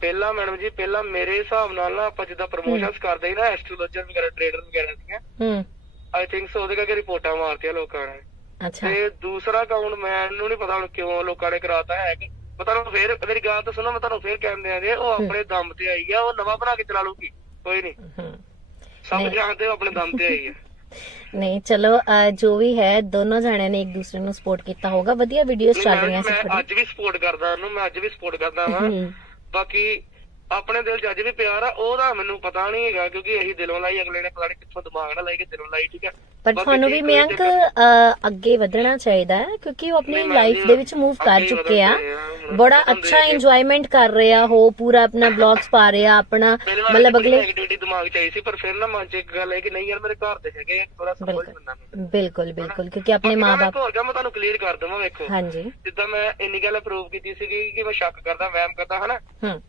ਪਹਿਲਾਂ ਮੈਡਮ ਜੀ ਪਹਿਲਾਂ ਮੇਰੇ ਹਿਸਾਬ ਨਾਲ ਨਾ ਆਪਾਂ ਜਿੱਦਾਂ ਪ੍ਰੋਮੋਸ਼ਨਸ ਕਰਦੇ ਸੀ ਨਾ ਐਸਟ੍ਰੋਲੋਜਰ ਵਗੈਰਾ ਟ੍ਰੇਡਰ ਵਗੈਰਾ ਦੀਆਂ ਹੂੰ ਆਈ ਥਿੰਕ ਸੋ ਉਹਦੇ ਕਰਕੇ ਰਿਪੋਰਟਾਂ ਮਾਰਤੀਆਂ ਲੋਕਾਂ ਨੇ। ਅੱਛਾ। ਤੇ ਦੂਸਰਾ ਅਕਾਊਂਟ ਮੈਨੂੰ ਨਹੀਂ ਪਤਾ ਹੁਣ ਕਿਉਂ ਲੋਕਾਂ ਨੇ ਕਰਾਤਾ ਹੈ ਕਿ ਮੈਂ ਤੁਹਾਨੂੰ ਫੇਰ ਮੇਰੀ ਗੱਲ ਤਾਂ ਸੁਣੋ ਮੈਂ ਤੁਹਾਨੂੰ ਫੇਰ ਕਹਿੰਦੇ ਆ ਜੇ ਉਹ ਆਪਣੇ ਦਮ ਤੇ ਆਈ ਆ ਉਹ ਨਵਾਂ ਬਣਾ ਕੇ ਚਲਾ ਲੂਗੀ ਕੋਈ ਨਹੀਂ ਸਭ ਜਾਣਦੇ ਹੋ ਆਪਣੇ ਦਮ ਤੇ ਆਈ ਹੈ ਨਹੀਂ ਚਲੋ ਜੋ ਵੀ ਹੈ ਦੋਨੋਂ ਜਣਿਆਂ ਨੇ ਇੱਕ ਦੂਸਰੇ ਨੂੰ ਸਪੋਰਟ ਕੀਤਾ ਹੋਗਾ ਵਧੀਆ ਵੀਡੀਓਜ਼ ਚੱਲ ਰਹੀਆਂ ਸੀ ਮੈਂ ਅੱਜ ਵੀ ਸਪੋਰਟ ਕਰਦਾ ਉਹਨੂੰ ਮੈਂ ਅੱਜ ਵੀ ਸਪੋਰਟ ਕਰਦਾ ਵਾਂ। ਹੂੰ। ਬਾਕੀ ਆਪਣੇ ਦਿਲ 'ਚ ਅੱਜ ਵੀ ਪਿਆਰ ਆ ਉਹਦਾ ਮੈਨੂੰ ਪਤਾ ਨਹੀਂ ਹੈਗਾ ਕਿਉਂਕਿ ਅਸੀਂ ਦਿਲੋਂ ਲਾਈ ਅਗਲੇ ਨੇ ਪਤਾ ਨਹੀਂ ਕਿੱਥੋਂ ਦਿਮਾਗ ਨਾਲ ਲਾਈ ਕਿ ਦਿਲੋਂ ਲਾਈ ਠੀਕ ਹੈ ਪਰ ਤੁਹਾਨੂੰ ਵੀ ਅਹ, ਅੱਗੇ ਵਧਣਾ ਚਾਹੀਦਾ ਹੈ ਕਿਉਂਕਿ ਉਹ ਆਪਣੀ ਲਾਈਫ ਦੇ ਵਿੱਚ ਮੂਵ ਕਰ ਚੁੱਕੇ ਆ। ਬੜਾ ਅੱਛਾ। ਇੰਜੋਇਮੈਂਟ ਕਰ ਰਿਹਾ ਹੋ ਪੂਰਾ ਆਪਣਾ ਬਲੌਗਸ ਪਾ ਰਿਹਾ ਆਪਣਾ ਮਤਲਬ ਅਗਲੇ ਨੈਗੇਟਿਵਿਟੀ ਦਿਮਾਗ 'ਚ ਆਈ ਸੀ ਪਰ ਫਿਰ ਨਾ ਮਨ 'ਚ ਇੱਕ ਗੱਲ ਹੈ ਕਿ ਨਹੀਂ ਯਾਰ ਮੇਰੇ ਘਰ ਦੇ ਹੈਗੇ ਥੋੜਾ ਬੰਦਾ ਨੂੰ ਬਿਲਕੁਲ ਬਿਲਕੁਲ ਕਿਉਂਕਿ ਆਪਣੇ ਮਾਪੇ ਹੋਰ ਗੱਲ ਮੈਂ ਤੁਹਾਨੂੰ ਕਲੀਅਰ ਕਰ ਦਵਾਂ ਵੇਖੋ। ਹਾਂਜੀ। ਜਿੱਦਾਂ ਮੈਂ ਇੰਨੀ ਗੱਲ ਪ੍ਰੂਵ ਕੀਤੀ ਸੀਗੀ ਕਿ ਮੈਂ ਸ਼ੱਕ ਕਰਦਾ ਵਹਿਮ ਕਰਦਾ ਹਨਾ?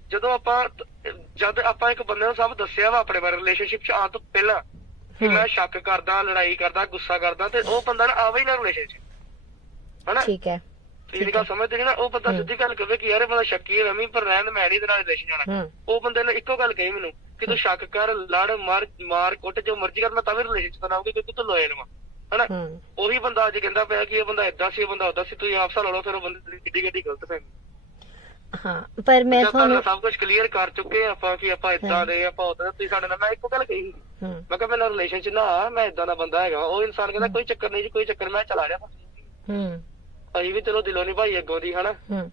ਜਦੋਂ ਆਪਾਂ ਜਦ ਆਪਾਂ ਇੱਕ ਬੰਦੇ ਨੂੰ ਸਭ ਦੱਸਿਆ ਵਾ ਆਪਣੇ ਬਾਰੇ ਰਿਲੇਸ਼ਨਸ਼ਿਪ 'ਚ ਆਉਣ ਤੋਂ ਪਹਿਲਾਂ ਕਿ ਮੈਂ ਸ਼ੱਕ ਕਰਦਾ ਲੜਾਈ ਕਰਦਾ ਗੁੱਸਾ ਕਰਦਾ ਤੇ ਉਹ ਬੰਦਾ ਨਾ ਆਵੇ ਹੀ ਨਾ ਰਿਲੇਸ਼ਨਸ਼ਿਪ ਹਨਾ? ਠੀਕ ਹੈ। ਇਹ ਗੱਲ ਸਮਝਦੇ ਨੀ ਨਾ ਉਹ ਬੰਦਾ ਸਿੱਧੀ ਗੱਲ ਕਹੇ ਕਿ ਯਾਰ ਇਹ ਬੰਦਾ ਸ਼ੱਕੀ ਹੈ ਮੈਂ ਪਰ ਰਹਿਣ ਮੈਂ ਨਹੀਂ ਇਹਦੇ ਨਾਲ ਰਿਲੇਸ਼ਨ ਜਾਣਾ ਉਹ ਬੰਦੇ ਨੇ ਇੱਕੋ ਗੱਲ ਕਹੀ ਮੈਨੂੰ ਕਿ ਤੂੰ ਸ਼ੱਕ ਕਰ ਲੜ ਮਾਰ ਮਾਰ ਕੁੱਟ ਜੋ ਮਰਜ਼ੀ ਕਰ ਮੈਂ ਤਾਂ ਵੀ ਰਿਲੇਸ਼ਨ ਬਣਾਉਂਗੀ ਕਿਉਂਕਿ ਤੂੰ ਲੋਇਲ ਵਾ। ਹਨਾ? ਉਹੀ ਬੰਦਾ ਅੱਜ ਕਹਿੰਦਾ ਪਿਆ ਕਿ ਇਹ ਬੰਦਾ ਇਦਾਂ ਸੀ ਇਹ ਬੰਦਾ ਉਦਾਂ ਸੀ ਤੁਸੀਂ ਆਪ ਸਾਲ ਲਓ ਫਿਰ ਉਹ ਬੰਦੇ ਦੀ ਕਿੱਡੀ ਕਿੱਡੀ ਗਲਤ ਫਹਿਮੀ। ਹਾਂ ਪਰ ਮੈਂ ਜਦ ਤੁਹਾਨੂੰ ਸਭ ਕੁਝ ਕਲੀਅਰ ਕਰ ਚੁੱਕੇ ਆ ਆਪਾਂ ਕਿ ਆਪਾਂ ਇਦਾਂ ਦੇ ਆਪਾਂ ਉਦਾਂ ਤੁਸੀਂ ਸਾਡੇ ਨਾਲ ਮੈਂ ਇੱਕੋ ਗੱਲ ਕਹੀ ਸੀ। ਹੂੰ। ਮੈਂ ਕਿਹਾ ਮੇਰਾ ਰਿਲੇਸ਼ਨ ਚ ਨਾ ਆ, ਮੈਂ ਇਦਾਂ ਦਾ ਬੰਦਾ ਹੈਗਾ ਉਹ ਇਨਸਾਨ ਕਹਿੰਦਾ ਕੋਈ ਚੱਕਰ ਨਹੀਂ ਜੀ ਕੋਈ ਚੱਕਰ ਮੈਂ ਚਲਾ ਜਾ ਹੂੰ। ਅਸੀਂ ਵੀ ਚਲੋ ਦਿਲੋਂ ਨਹੀਂ ਭਾਈ ਅੱਗੋਂ ਦੀ ਹਨਾ? ਹੂੰ।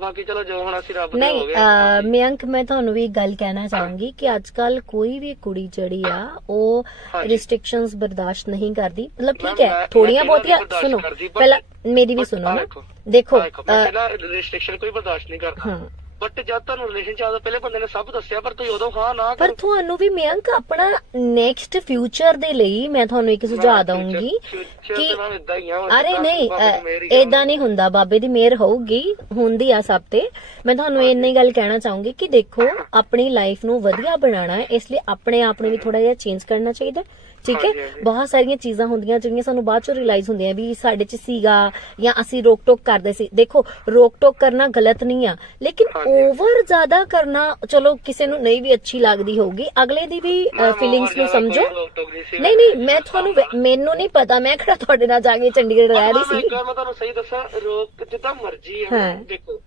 ਬਾਕੀ ਚਲੋ ਜੋ ਹੁਣ ਅਸੀਂ ਰੱਬ ਦੇ ਨਹੀਂ ਹੋ ਗਏ ਅਹ, ਮਯੰਕ ਮੈਂ ਤੁਹਾਨੂੰ ਵੀ ਇੱਕ ਗੱਲ ਕਹਿਣਾ ਚਾਹੂੰਗੀ ਕਿ ਅੱਜ ਕੱਲ ਕੋਈ ਵੀ ਕੁੜੀ ਜਿਹੜੀ ਆ ਉਹ ਹਾਂਜੀ। ਰਿਸਟ੍ਰਿਕਸ਼ਨਸ ਬਰਦਾਸ਼ਤ ਨਹੀਂ ਕਰਦੀ। ਮਤਲਬ ਠੀਕ ਮੈਂ- ਹੈ ਮੈਂ- ਥੋੜੀਆਂ ਬਹੁਤੀਆਂ ਬਰਦਾਸ਼ਤ ਸੁਣੋ ਕਰਦੀ, but- ਪਹਿਲਾਂ ਮੇਰੀ ਵੀ but ਸੁਣੋ ਆਹ ਨਾ ਦੇਖੋ, ਦੇਖੋ ਮੈਂ ਅਹ, ਪਹਿਲਾਂ ਕੋਈ ਬਰਦਾਸ਼ਤ ਨਹੀਂ ਕਰਦਾ। ਹਾਂ। ਬਟ ਜਦ ਤੁਹਾਨੂੰ ਰਿਲੇਸ਼ਨ ਚ ਪਹਿਲੇ ਬੰਦੇ ਨੇ ਸਭ ਦੱਸਿਆ ਪਰ ਤੁਸੀਂ ਉਦੋਂ ਹਾਂ ਨਾ ਪਰ ਤੁਹਾਨੂੰ ਵੀ ਮਯੰਕ ਆਪਣਾ ਨੈਕਸਟ ਫਿਊਚਰ ਦੇ ਲਈ ਮੈਂ ਤੁਹਾਨੂੰ ਇੱਕ ਸੁਝਾਅ ਦਊਂਗੀ ਕਿ ਅਰੇ ਨਹੀਂ ਇਦਾਂ ਨਹੀਂ ਹੁੰਦਾ ਬਾਬੇ ਦੀ ਮਿਹਰ ਹੋਊਗੀ ਹੁੰਦੀ ਆ ਸਭ ਤੇ। ਮੈਂ ਤੁਹਾਨੂੰ ਇੰਨੀ ਗੱਲ ਕਹਿਣਾ ਚਾਹੂੰਗੀ ਕਿ ਦੇਖੋ ਆਪਣੀ ਲਾਈਫ ਨੂੰ ਵਧੀਆ ਬਣਾਉਣਾ ਹੈ ਇਸ ਲਈ ਆਪਣੇ ਆਪ ਨੂੰ ਵੀ ਥੋੜਾ ਜਿਹਾ ਚੇਂਜ ਕਰਨਾ ਚਾਹੀਦਾ ਹੈ, ਠੀਕ ਹੈ। ਬਹੁਤ ਸਾਰੀਆਂ ਚੀਜ਼ਾਂ ਹੁੰਦੀਆਂ ਜਿਹੜੀਆਂ ਸਾਨੂੰ ਬਾਅਦ ਚੋਂ ਰਿਅਲਾਈਜ਼ ਹੁੰਦੀਆਂ ਵੀ ਸਾਡੇ ਚ ਸੀਗਾ ਜਾਂ ਅਸੀਂ ਰੋਕ ਟੋਕ ਕਰਦੇ ਸੀ। ਦੇਖੋ ਰੋਕ ਟੋਕ ਕਰਨਾ ਗਲਤ ਨਹੀਂ ਆ। ਲੇਕਿਨ। ਓਵਰ ਜ਼ਿਆਦਾ ਕਰਨਾ ਚਲੋ ਕਿਸੇ ਨੂੰ ਨਹੀਂ ਵੀ ਅੱਛੀ ਲੱਗਦੀ ਹੋਊਗੀ। ਅਗਲੇ ਦੀ ਵੀ ਫੀਲਿੰਗਸ ਨੂੰ ਸਮਝੋ। ਨਹੀਂ ਨਹੀਂ ਮੈਂ ਤੁਹਾਨੂੰ ਮੈਨੂੰ ਨਹੀਂ ਪਤਾ ਮੈਂ ਕਿਹੜਾ ਤੁਹਾਡੇ ਨਾਲ ਜਾ ਕੇ ਚੰਡੀਗੜ੍ਹ ਰਹਿ ਰਹੀ ਸੀ। ਮੈਂ ਤੁਹਾਨੂੰ ਸਹੀ ਦੱਸਾਂ ਰੋਕ ਜਿੱਦਾਂ ਮਰਜ਼ੀ ਹੈ। ਦੇਖੋ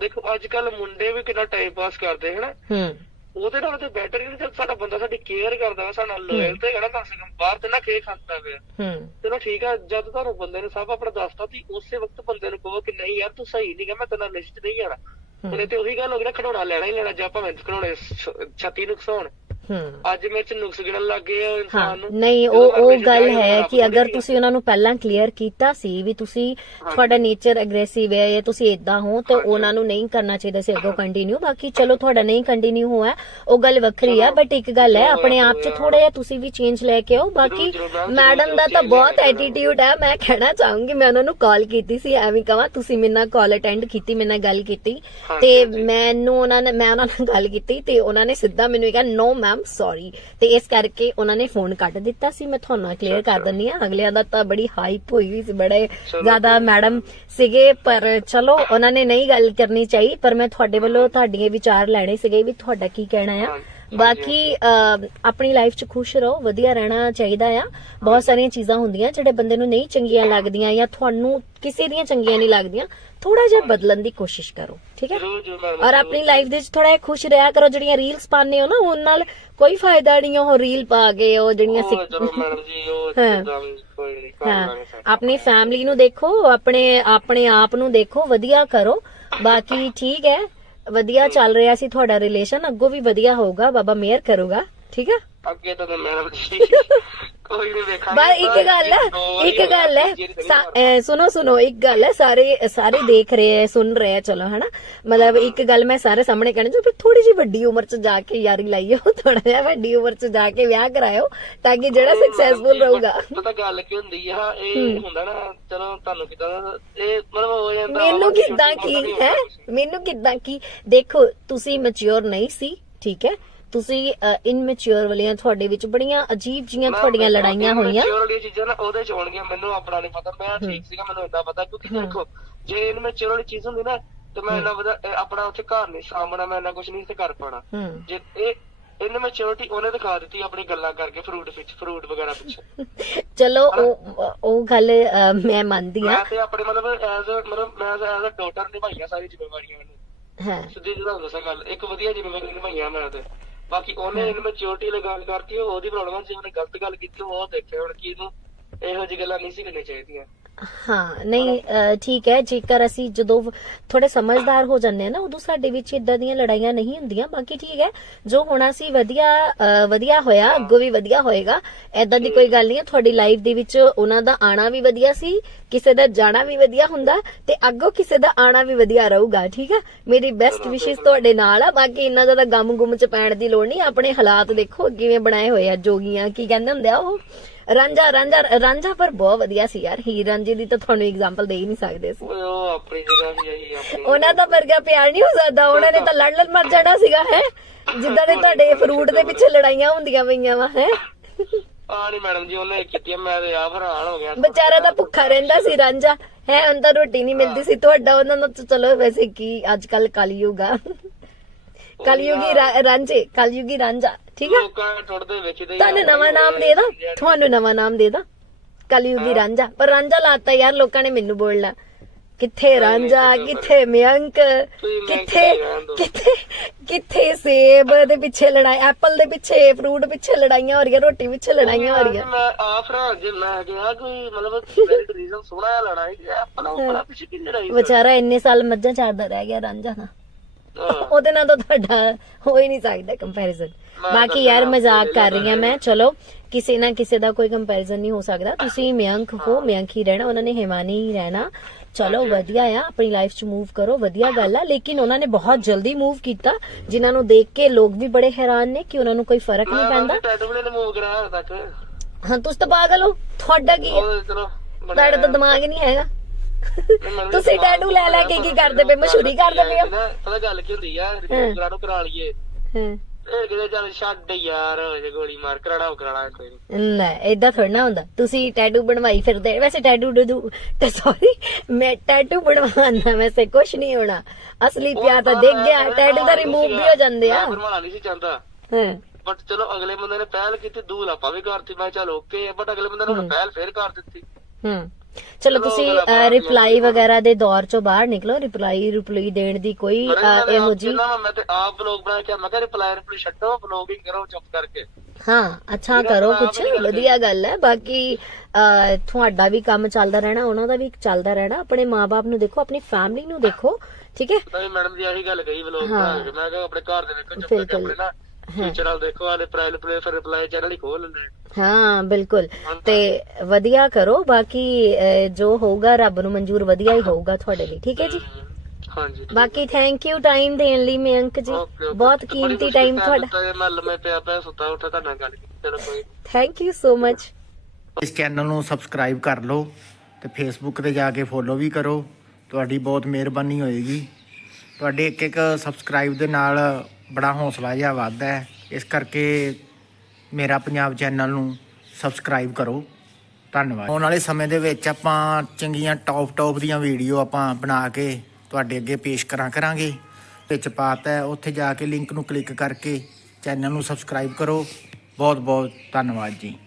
ਦੇਖੋ ਅੱਜ ਕੱਲ ਮੁੰਡੇ ਵੀ ਕਿੰਨਾ ਟਾਈਮ ਪਾਸ ਕਰਦੇ ਹਨ? ਹੂੰ। ਉਹਦੇ ਨਾਲ ਤੇ ਬੈਟਰ ਨਹੀਂ ਜਦ ਸਾਡਾ ਬੰਦਾ ਸਾਡੀ ਕੇਅਰ ਕਰਦਾ ਵਾ ਸਾਡਾ ਲੋਇਲ ਤੇ ਹੈਗਾ ਨਾ ਕਮ ਸੇ ਕਮ ਬਾਹਰ ਤੇ ਨਾ ਖੇ ਖਾਂਦਾ ਪਿਆ। ਹੂੰ। ਚਲੋ ਠੀਕ ਆ ਜਦ ਤੁਹਾਨੂੰ ਬੰਦੇ ਨੇ ਸਭ ਆਪਣਾ ਦੱਸਤਾ ਤੀ ਉਸੇ ਵਕਤ ਬੰਦੇ ਨੂੰ ਕਹੋ ਕਿ ਨਹੀਂ ਯਾਰ ਤੂੰ ਸਹੀ ਨਹੀਂ ਗਾ ਮੈਂ ਤੇਰੇ ਲਿਸਟ ਨਹੀਂ ਜਾਣਾ। ਉਹਨੇ ਤੇ ਉਹੀ ਗੱਲ ਹੋ ਗਈ ਨਾ ਖਡਾਉਣਾ ਲੈਣਾ ਹੀ ਲੈਣਾ ਜਾਂ ਭਾਵੇਂ ਖਡਾਉਣੇ ਛੱਤੀ ਨੁਕਸਾਨ। ਹੂੰ ਅੱਜ ਮੇਰੇ ਚ ਨੁਕਸ ਗਿਣਨ ਲੱਗ ਗਏ ਆ ਇਨਸਾਨ ਨੂੰ। ਨਹੀਂ ਉਹ ਉਹ ਗੱਲ ਹੈ ਕਿ ਅਗਰ ਤੁਸੀਂ ਉਹਨਾਂ ਨੂੰ ਪਹਿਲਾਂ ਕਲੀਅਰ ਕੀਤਾ ਸੀ ਵੀ ਤੁਸੀਂ ਤੁਹਾਡਾ ਨੇਚਰ ਐਗਰੈਸਿਵ ਹੈ ਜਾਂ ਤੁਸੀਂ ਇਦਾਂ ਹੋ ਤਾਂ ਉਹਨਾਂ ਨੂੰ ਨਹੀਂ ਕਰਨਾ ਚਾਹੀਦਾ ਸੀ ਅੱਗੋਂ ਕੰਟੀਨਿਊ ਬਾਕੀ ਚਲੋ ਤੁਹਾਡਾ ਨਹੀਂ ਕੰਟੀਨਿਊ ਹੋਇਆ ਉਹ ਗੱਲ ਵੱਖਰੀ ਆ ਬਟ ਇੱਕ ਗੱਲ ਹੈ ਆਪਣੇ ਆਪ 'ਚ ਥੋੜਾ ਜਿਹਾ ਤੁਸੀਂ ਵੀ ਚੇਂਜ ਲੈ ਕੇ ਆਓ। ਬਾਕੀ ਮੈਡਮ ਦਾ ਤਾਂ ਬਹੁਤ। ਐਟੀਟਿਊਡ ਹੈ। ਮੈਂ ਕਹਿਣਾ ਚਾਹੂੰਗੀ ਮੈਂ ਉਹਨਾਂ ਨੂੰ ਕਾਲ ਕੀਤੀ ਸੀ ਐਵੇਂ ਕਹਾਂ ਤੁਸੀਂ ਮੇਰੇ ਨਾਲ ਕਾਲ ਅਟੈਂਡ ਕੀਤੀ ਮੇਰੇ ਨਾਲ ਗੱਲ ਕੀਤੀ ਤੇ। ਮੈਨੂੰ ਉਹਨਾਂ ਨੇ ਮੈਂ ਉਹਨਾਂ ਨਾਲ ਗੱਲ ਕੀਤੀ ਤੇ ਉਹਨਾਂ ਨੇ ਸਿੱਧਾ ਮੈਨੂੰ ਇਹ ਕਿਹਾ ਨੋ ਮੈਮ ਸੌਰੀ ਤੇ ਇਸ ਕਰਕੇ ਉਹਨਾਂ ਨੇ ਫੋਨ ਕੱਟ ਦਿੱਤਾ ਸੀ। ਮੈਂ ਤੁਹਾਨੂੰ ਕਲੀਅਰ ਕਰ ਦਿੰਨੀ ਆ ਅਗਲਿਆਂ ਦਾ ਤਾਂ ਬੜੀ ਹਾਈਪ ਹੋਈ ਹੋਈ ਸੀ ਬੜੇ। ਜ਼ਿਆਦਾ ਮੈਡਮ ਸੀਗੇ ਪਰ ਚਲੋ ਉਹਨਾਂ ਨੇ ਨਹੀਂ ਗੱਲ ਕਰਨੀ ਚਾਹੀ ਪਰ ਮੈਂ ਤੁਹਾਡੇ ਵੱਲੋਂ ਤੁਹਾਡੇ ਵਿਚਾਰ ਲੈਣੇ ਸੀਗੇ ਵੀ ਤੁਹਾਡਾ ਕੀ ਕਹਿਣਾ ਆ। ਬਾਕੀ ਆਪਣੀ ਲਾਈਫ 'ਚ ਖੁਸ਼ ਰਹੋ ਵਧੀਆ ਰਹਿਣਾ ਚਾਹੀਦਾ ਆ। ਬਹੁਤ ਸਾਰੀਆਂ ਚੀਜ਼ਾਂ ਹੁੰਦੀਆਂ ਜਿਹੜੇ ਬੰਦੇ ਨੂੰ ਨਹੀਂ ਚੰਗੀਆਂ ਲੱਗਦੀਆਂ ਜਾਂ ਤੁਹਾਨੂੰ ਕਿਸੇ ਦੀਆਂ ਚੰਗੀਆਂ ਨਹੀਂ ਲੱਗਦੀਆਂ ਥੋੜਾ ਜਿਹਾ ਬਦਲਣ ਦੀ ਕੋਸ਼ਿਸ਼ ਕਰੋ ਠੀਕ ਹੈ? ਔਰ ਆਪਣੀ ਲਾਈਫ ਦੇ ਵਿੱਚ ਥੋੜਾ ਜਿਹਾ ਖੁਸ਼ ਰਿਹਾ ਕਰੋ ਜਿਹੜੀਆਂ ਰੀਲਸ ਪਾਉਂਦੇ ਹੋ ਨਾ ਉਹਨਾਂ ਨਾਲ ਕੋਈ ਫਾਇਦਾ ਨਹੀਂ ਉਹ ਰੀਲ ਪਾ ਕੇ ਉਹ ਜਿਹੜੀਆਂ ਸਿੱਖ ਹਾਂ। ਆਪਣੀ ਫੈਮਿਲੀ ਨੂੰ ਦੇਖੋ ਆਪਣੇ ਆਪਣੇ ਆਪ ਨੂੰ ਦੇਖੋ ਵਧੀਆ ਕਰੋ। ਬਾਕੀ ਠੀਕ ਹੈ ਵਧੀਆ ਚੱਲ ਰਿਹਾ ਸੀ ਤੁਹਾਡਾ ਰਿਲੇਸ਼ਨ ਅੱਗੋਂ ਵੀ ਵਧੀਆ ਹੋਊਗਾ ਬਾਬਾ ਮਿਹਰ ਕਰੂਗਾ ਠੀਕ ਹੈ ਅੱਗੇ ਤਾਂ ਮੈਡਮ ਜੀ ਕੋਈ ਨਹੀਂ ਵੇਖਾਂਗੇ। ਬਸ ਇੱਕ ਗੱਲ ਹੈ ਇੱਕ ਗੱਲ ਹੈ ਸੁਣੋ ਸੁਣੋ ਇੱਕ ਗੱਲ ਹੈ ਸਾਰੇ ਸਾਰੇ ਦੇਖ ਰਹੇ ਹੈ ਸੁਣ ਰਹੇ ਹੈ ਚਲੋ ਹਨਾ? ਮਤਲਬ ਇੱਕ ਗੱਲ ਮੈਂ ਸਾਰੇ ਸਾਹਮਣੇ ਕਹਿਣੀ ਚਾਹੁੰਦੀ ਥੋੜੀ ਜਿਹੀ ਵੱਡੀ ਉਮਰ 'ਚ ਜਾ ਕੇ ਯਾਰੀ ਲਾਈਓ ਥੋੜਾ ਜਿਹਾ ਵੱਡੀ ਉਮਰ 'ਚ ਜਾ ਕੇ ਵਿਆਹ ਕਰਾਇਓ ਤਾਂ ਕਿ ਜਿਹੜਾ ਸਕਸੈਸਫੁਲ ਰਹੂਗਾ। ਪਤਾ ਗੱਲ ਕੀ ਹੁੰਦੀ ਆ ਇਹ ਹੁੰਦਾ ਨਾ ਚਲੋ ਤੁਹਾਨੂੰ ਕਿਦਾਂ ਇਹ ਮਤਲਬ ਹੋ ਜਾਂਦਾ ਮੈਨੂੰ ਕਿਦਾਂ ਕੀ ਹੈ ਮੈਨੂੰ ਕਿਦਾਂ ਕੀ ਦੇਖੋ ਤੁਸੀਂ ਮੈਚੁਰ ਨਹੀਂ ਸੀ ਠੀਕ ਹੈ? ਤੁਸੀਂ ਇਨਮੈਚੁਰ ਵਾਲੀਆਂ ਤੁਹਾਡੇ ਵਿੱਚ ਬੜੀਆਂ ਅਜੀਬ ਜੀਆਂ ਤੁਹਾਡੀਆਂ ਲੜਾਈਆਂ ਹੋਈਆਂ। ਮੈਚੁਰ ਵਾਲੀ ਚੀਜ਼ਾਂ ਨਾ ਉਹਦੇ ਚ ਹੋਣਗੀਆਂ ਮੈਨੂੰ ਆਪਣਾ ਨਹੀਂ ਪਤਾ ਮੈਂ ਠੀਕ ਸੀਗਾ ਮੈਨੂੰ ਇੰਨਾ ਪਤਾ ਕਿਉਂਕਿ ਦੇਖੋ ਜੇ ਇਹਨੂੰ ਮੈਚੁਰ ਵਾਲੀ ਚੀਜ਼ ਹੁੰਦੀ ਨਾ ਤੇ ਮੈਂ ਇਹ ਆਪਣਾ ਉੱਥੇ ਘਰ ਨਹੀਂ ਸਾਂਭਣਾ ਮੈਂ ਇੰਨਾ ਕੁਝ ਨਹੀਂ ਤੇ ਕਰ ਪਾਣਾ ਜੇ ਇਹ ਇਹਨੂੰ ਮੈਚੁਰਿਟੀ ਉਹਨੇ ਦਿਖਾ ਦਿੱਤੀ ਆਪਣੀ ਗੱਲਾਂ ਕਰਕੇ ਫਰੂਟ ਵਿੱਚ ਫਰੂਟ ਵਗੈਰਾ ਪਿੱਛੇ। ਚਲੋ ਉਹ ਉਹ ਗੱਲ ਮੈਂ ਮੰਨਦੀ ਮੈਂ ਆ ਤੇ ਆਪਣੇ ਮਤਲਬ ਐਜ਼ ਮਤਲਬ ਮੈਂ ਐਜ਼ ਅ ਡਾਟਰ ਨਿਭਾਈਆਂ ਸਾਰੀ ਜ਼ਿੰਮੇਵਾਰੀਆਂ ਮੈਨੂੰ ਹਾਂ। ਸਿੱਧੀ ਜਿਹੀ ਦੱਸਾਂ ਗੱਲ ਇੱਕ ਵਧੀਆ ਜ਼ਿੰਮੇਵਾਰੀ ਨਿਭਾਈਆਂ ਮੈਂ ਤੇ। ਬਾਕੀ ਉਹਨੇ ਇਨਮੈਚੁਰਿਟੀ ਵਾਲੀ ਗੱਲ ਕਰਤੀ ਉਹ ਉਹਦੀ ਪ੍ਰੋਬਲਮ ਸੀ ਉਹਨੇ ਗਲਤ ਗੱਲ ਕੀਤੀ ਉਹ ਦੇਖੇ ਹੁਣ ਕੀ ਇਹਨੂੰ ਇਹੋ ਜਿਹੀ ਗੱਲਾਂ ਨਹੀਂ ਸੀ ਕਰਨੀਆਂ ਚਾਹੀਦੀਆਂ। ਹਾਂ ਨਹੀਂ ਠੀਕ ਹੈ ਜੇਕਰ ਅਸੀਂ ਜਦੋਂ ਥੋੜੇ ਸਮਝਦਾਰ ਹੋ ਆ ਨਾ ਉਦੋਂ ਸਾਡੇ ਵਿੱਚ ਇਦਾਂ ਦੀਆਂ ਲੜਾਈਆਂ ਨਹੀਂ ਹੁੰਦੀਆਂ। ਬਾਕੀ ਠੀਕ ਹੈ ਜੋ ਹੋਣਾ ਸੀ ਵਧੀਆ ਵਧੀਆ ਹੋਇਆ ਅੱਗੋਂ ਵੀ ਵਧੀਆ ਹੋਏਗਾ ਐਦਾਂ ਦੀ ਕੋਈ ਗੱਲ ਨਹੀਂ ਹੈ। ਤੁਹਾਡੀ ਲਾਈਫ ਦੇ ਵਿੱਚ ਉਹਨਾਂ ਦਾ ਆਣਾ ਵੀ ਵਧੀਆ ਸੀ ਕਿਸੇ ਦਾ ਜਾਣਾ ਵੀ ਵਧੀਆ ਹੁੰਦਾ ਤੇ ਅੱਗੋਂ ਕਿਸੇ ਦਾ ਆਣਾ ਵੀ ਵਧੀਆ ਰਹੂਗਾ ਠੀਕ ਹੈ? ਮੇਰੀ ਬੈਸਟ ਵਿਸ਼ੇਸ ਤੁਹਾਡੇ ਨਾਲ ਆ। ਬਾਕੀ ਇੰਨਾ ਜ਼ਿਆਦਾ ਗਮ ਗੁੰਮ ਚ ਪੈਣ ਦੀ ਲੋੜ ਨਹੀਂ ਆਪਣੇ ਹਾਲਾਤ ਦੇਖੋ ਕਿਵੇਂ ਬਣਾਏ ਹੋਏ ਆ ਜੋਗੀਆਂ ਕੀ ਕਹਿੰਦੇ ਹੁੰਦੇ ਆ ਉਹ? ਰਾਂਝਾ ਰਾਂਝਾ ਰਾਂਝਾ ਪਰ ਬਹੁਤ ਵਧੀਆ ਸੀ ਯਾਰ ਹੀਰ ਰਾਂਝੇ ਦੀ ਤਾਂ ਤੁਹਾਨੂੰ ਐਗਜ਼ਾਮਪਲ ਦੇ ਹੀ ਨਹੀਂ ਸਕਦੇ ਸੀ ਉਹ ਆਪਣੀ ਜਗ੍ਹਾ ਸੀ ਇਹੀ ਆਪਣੀ ਉਹਨਾਂ ਦਾ ਵਰਗਾ ਪਿਆਰ ਨਹੀਂ ਹੋ ਸਕਦਾ ਉਹਨਾਂ ਨੇ ਤਾਂ ਲੜ ਲੜ ਮਰ ਜਾਣਾ ਸੀਗਾ ਹੈ? ਜਿੱਦਾਂ ਦੇ ਤੁਹਾਡੇ ਫਰੂਟ ਦੇ ਪਿੱਛੇ ਲੜਾਈਆਂ ਹੁੰਦੀਆਂ ਪਈਆਂ ਵਾ ਹੈ? ਆ ਨਹੀਂ ਮੈਡਮ ਜੀ ਉਹਨੇ ਕੀਤੀ ਮੈਂ ਤੇ ਆਪ ਹੈਰਾਨ ਹੋ ਗਿਆ। ਵਿਚਾਰਾ ਤਾਂ ਭੁੱਖਾ ਰਹਿੰਦਾ ਸੀ ਰਾਂਝਾ। ਹੈ ਤਾਂ ਰੋਟੀ ਨਹੀਂ ਮਿਲਦੀ ਸੀ ਤੁਹਾਡਾ ਉਹਨਾਂ ਨੂੰ ਚਲੋ ਵੈਸੇ ਕੀ ਅੱਜ ਕੱਲ ਕਲਯੁਗ ਆ। ਕਲਯੁਗੀ ਰਾ- ਰਾਂਝੇ ਕਲਯੁਗੀ ਰਾਂਝਾ ਠੀਕ ਆ? ਲੋਕਾਂ ਨੇ ਟੁੱਟਦੇ ਵੇਚਦੇ ਹੀ ਤੁਹਾਨੂੰ ਨਵਾਂ ਨਾਮ ਦੇ ਦਾਂ? ਤੁਹਾਨੂੰ ਨਵਾਂ ਨਾਮ ਦੇ ਦਾਂ? ਕਲਯੁਗੀ ਰਾਂਝਾ। ਪਰ ਰਾਂਝਾ ਲਾਤਾ ਯਾਰ ਲੋਕਾਂ ਨੇ ਮੈਨੂੰ ਬੋਲਣਾ। ਕਿੱਥੇ ਰਾਂਝਾ ਕਿੱਥੇ ਮਿਅੰਕ? ਕਿੱਥੇ। ਕਿੱਥੇ ਕਿੱਥੇ ਸੇਬ ਦੇ ਪਿੱਛੇ ਲੜਾਈ ਐਪਲ ਦੇ ਪਿੱਛੇ ਫਰੂਟ ਪਿੱਛੇ ਲੜਾਈਆਂ ਹੋ ਰਹੀਆਂ ਰੋਟੀ ਪਿੱਛੇ ਲੜਾਈਆਂ ਹੋ ਰਹੀਆਂ। ਮੈਂ ਆਪ ਰਾਂ ਜੇ ਮੈਂ ਕਿਹਾ ਕੋਈ ਮਤਲਬ ਵੈਲਿਡ ਰੀਜ਼ਨ ਸੋਹਣਾ ਜਿਹਾ ਲੈਣਾ ਹੈ ਆਪਣਾ ਆਪਣਾ ਪਿੱਛੇ ਕੀ ਲੜਾਈ ਸੀ? ਵਿਚਾਰਾ ਇੰਨੇ ਸਾਲ ਮੱਝਾਂ ਚਾਰਦਾ ਰਹਿ ਗਿਆ ਰਾਂਝਾ ਨਾ ਹਾਂ। ਉਹਦੇ ਨਾਲ ਤਾਂ ਤੁਹਾਡਾ ਹੋ ਹੀ ਨਹੀਂ ਸਕਦਾ ਕੰਪੈਰੀਜ਼ਨ ਬਾਕੀ ਯਾਰ ਮਜ਼ਾਕ ਕਰ ਰਹੀ ਲੈਣਾ ਮੈਂ। ਚਲੋ ਕਿਸੇ ਨਾ ਕਿਸੇ ਦਾ ਕੋਈ ਕੰਪੈਰੀਜ਼ਨ ਨਹੀਂ ਹੋ ਸਕਦਾ। ਤੁਸੀਂ ਮਿਆਂਕ ਹੋ ਮਿਆਂਕ ਹੀ ਰਹਿਣਾ ਉਹਨਾਂ ਨੇ ਹਿਮਾਨੀ ਹੀ ਰਹਿਣਾ। ਚਲੋ ਵਧੀਆ ਆ ਆਪਣੀ ਲਾਈਫ 'ਚ ਮੂਵ ਕਰੋ ਵਧੀਆ ਗੱਲ ਆ। ਲੇਕਿਨ ਉਹਨਾਂ ਨੇ ਬਹੁਤ ਜਲਦੀ ਮੂਵ ਕੀਤਾ ਜਿਨ੍ਹਾਂ ਨੂੰ ਦੇਖ ਕੇ ਲੋਕ ਵੀ ਬੜੇ ਹੈਰਾਨ ਨੇ ਕਿ ਉਹਨਾਂ ਨੂੰ ਕੋਈ ਫ਼ਰਕ ਨਹੀਂ ਪੈਂਦਾ। ਮੂਵ ਤੱਕ। ਹਾਂ ਤੁਸੀਂ ਤਾਂ ਪਾਗਲ ਹੋ। ਤੁਹਾਡਾ ਕੀ ਹੈ ਤੁਹਾਡਾ ਤਾਂ ਦਿਮਾਗ ਨਹੀਂ ਹੈਗਾ। ਤੁਸੀਂ ਟੈਟੂ ਲੈ ਲੈ ਕੇ ਕੀ ਕਰਦੇ ਪਏ? ਮਸ਼ਹੂਰੀ ਕਰਦੇ ਪਏ ਹੋ? ਪਤਾ ਗੱਲ ਕੀ ਹੁੰਦੀ ਆ? ਕਰਾ ਨੂੰ ਕਰਾ ਲਈਏ। ਹਾਂ। ਇਹ ਕਿਤੇ ਚੱਲ ਛੱਡ ਯਾਰ ਜੇ ਗੋਲੀ ਮਾਰ ਕਰਾਣਾ ਉਹ ਕਰਾਣਾ ਕੋਈ ਨੀ। ਲੈ ਏਦਾਂ ਥੋੜਾ ਨਾ ਹੁੰਦਾ। ਤੁਸੀਂ ਟੈਟੂ ਬਣਵਾਈ ਫਿਰਦੇ ਵੈਸੇ ਟੈਟੂ ਡੂ ਤੇ ਸੌਰੀ ਮੈਂ ਟੈਟੂ ਬਣਵਾਉਣਾ ਵੈਸੇ ਕੁਝ ਨਹੀਂ ਹੋਣਾ। ਅਸਲੀ ਪਿਆਰ ਤਾਂ ਦੇਖ ਗਿਆ। ਟੈਟੂ ਤਾਂ ਰਿਮੂਵ ਵੀ ਹੋ ਜਾਂਦੇ ਆ। ਬਣਵਾਉਣਾ ਨਹੀਂ ਸੀ ਚਾਹੁੰਦਾ ਹਾਂ। ਬਟ ਚਲੋ ਅਗਲੇ ਬੰਦੇ ਨੇ ਪਹਿਲ ਕੀਤੀ ਦੂਲ ਆਪਾਂ ਵੀ ਕਰਤੀ ਮੈਂ ਚੱਲ ਓਕੇ ਬਟ ਅਗਲੇ ਬੰਦੇ ਨੇ ਪਹਿਲ ਫੇਰ ਕਰ ਦਿੱਤੀ। ਹੂੰ। ਚਲੋ ਤੁਸੀਂ ਰਿਪਲਾਈ ਵਗੈਰਾ ਦੇ ਦੌਰ ਚੋਂ ਬਾਹਰ ਨਿਕਲੋ ਰਿਪਲਾਈ ਰਿਪਲਾਈ ਦੇਣ ਦੀ ਕੋਈ ਇਹੋ ਜੀ ਮੈਂ ਤੇ ਆਪ ਬਲੌਗ ਬਣਾ ਕੇ ਮੈਂ ਕਿਹਾ ਰਿਪਲਾਈ ਰਿਪਲਾਈ ਛੱਡੋ ਬਲੌਗਿੰਗ ਕਰੋ ਚੁੱਪ ਕਰਕੇ। ਹਾਂ ਅੱਛਾ ਕਰੋ ਕੁਛ ਵਧੀਆ ਗੱਲ ਹੈ ਬਾਕੀ ਤੁਹਾਡਾ ਵੀ ਕੰਮ ਚੱਲਦਾ ਰਹਿਣਾ ਉਹਨਾਂ ਦਾ ਵੀ ਚੱਲਦਾ ਰਹਿਣਾ ਆਪਣੇ ਮਾਪੇ ਨੂੰ ਦੇਖੋ ਆਪਣੀ ਫੈਮਿਲੀ ਨੂੰ ਦੇਖੋ ਠੀਕ ਹੈ? ਮੈਡਮ ਦੀ ਆਹੀ ਗੱਲ ਕਹੀ ਬਲੌਗ ਬਣਾ ਕੇ ਮੈਂ ਕਿਹਾ ਆਪਣੇ ਘਰ ਦੇ ਵੇਖੋ ਚੁੱਪ ਕਰਕੇ। ਆਪਣੇ ਨਾ ਨਾਲ ਦੇਖੋ ਆਲੇ ਰਿਪਲਾਈ ਰਿਪਲਾਈ ਫਿਰ ਰਿਪਲਾਈ ਚੈਨਲ ਹੀ ਖੋਲ ਲੈਂਦੇ ਹਾਂ ਬਿਲਕੁਲ। ਤੇ ਵਧੀਆ ਕਰੋ ਬਾਕੀ ਜੋ ਹੋਊਗਾ ਰੱਬ ਨੂੰ ਮਨਜ਼ੂਰ ਵਧੀਆ ਹੀ ਹੋਊਗਾ ਤੁਹਾਡੇ ਲਈ ਠੀਕ ਹੈ ਜੀ? ਹਾਂਜੀ ਬਾਕੀ ਥੈਂਕ ਯੂ ਟਾਈਮ ਦੇਣ ਲਈ ਮਿਅੰਕ ਜੀ। Okay, okay. ਬਹੁਤ ਕੀਮਤੀ ਟਾਈਮ ਤੁਹਾਡਾ। ਜੇ ਮੈਂ ਲੰਮੇ ਪਿਆ ਪਿਆ ਸੁੱਤਾ ਉੱਠਾ ਤੁਹਾਡੇ ਗੱਲ ਕੀਤੀ ਚਲੋ ਕੋਈ ਥੈਂਕ ਯੂ ਸੋ ਮਚ ਇਸ ਚੈਨਲ ਨੂੰ ਸਬਸਕ੍ਰਾਈਬ ਕਰ ਲਓ ਤੇ ਫੇਸਬੁੱਕ ਤੇ ਜਾ ਕੇ ਫੋਲੋ ਵੀ ਕਰੋ। ਤੁਹਾਡੀ ਬਹੁਤ ਮਿਹਰਬਾਨੀ ਹੋਏਗੀ। ਤੁਹਾਡੇ ਇੱਕ ਇੱਕ ਸਬਸਕ੍ਰਾਈਬ ਦੇ ਨਾਲ ਬੜਾ ਹੌਸਲਾ ਜਿਹਾ ਵੱਧਦਾ ਹੈ। ਇਸ ਕਰਕੇ ਮੇਰਾ ਪੰਜਾਬ ਚੈਨਲ ਨੂੰ ਸਬਸਕ੍ਰਾਈਬ ਕਰੋ। ਧੰਨਵਾਦ। ਆਉਣ ਵਾਲੇ ਸਮੇਂ ਦੇ ਵਿੱਚ ਆਪਾਂ ਚੰਗੀਆਂ ਟੌਪ ਟੌਪ ਦੀਆਂ ਵੀਡੀਓ ਆਪਾਂ ਬਣਾ ਕੇ ਤੁਹਾਡੇ ਅੱਗੇ ਪੇਸ਼ ਕਰਾਂ ਕਰਾਂਗੇ। ਵਿੱਚ ਪਾਤਾ ਹੈ। ਉੱਥੇ ਜਾ ਕੇ ਲਿੰਕ ਨੂੰ ਕਲਿੱਕ ਕਰਕੇ ਚੈਨਲ ਨੂੰ ਸਬਸਕ੍ਰਾਈਬ ਕਰੋ। ਬਹੁਤ ਬਹੁਤ ਧੰਨਵਾਦ ਜੀ।